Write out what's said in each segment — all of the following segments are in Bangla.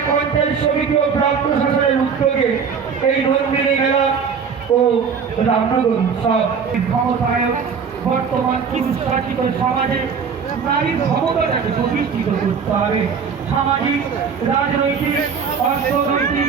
পঞ্চায়েত সমিতি ও গ্রাম প্রশাসনের উদ্যোগে এই নন্দিনী মেলা ও রামনগর উৎসব ক্ষমতায়ক বর্তমান শাসিত সামাজিক, রাজনৈতিক, অর্থনৈতিক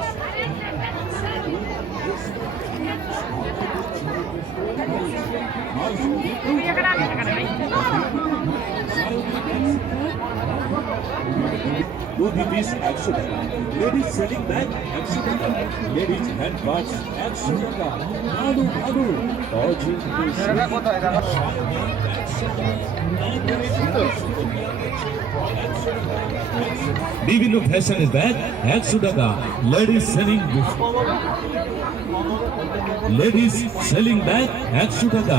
দুধি পিস একশো টাকা লেডিস সেলিং ব্যাগ একশো টাকা লেডিস হ্যান্ড ওয়াশ একশো টাকা আলু আলু বিভিন্ন ফ্যাশনের ব্যাগ একশো টাকা ladies selling ladies selling bag একশো টাকা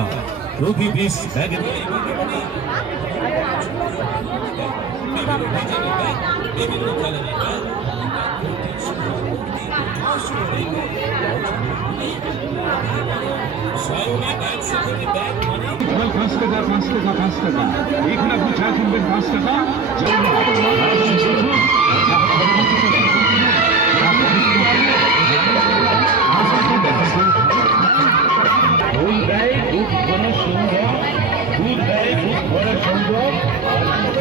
প্রতি পিস ব্যাগের পাঁচ টাকা পাঁচ টাকা এখানে আপনি চা কিনবেন দেয়, দুধ ঘন সুন্দর, দুধ দেয়, দুধ ঘন সুন্দর।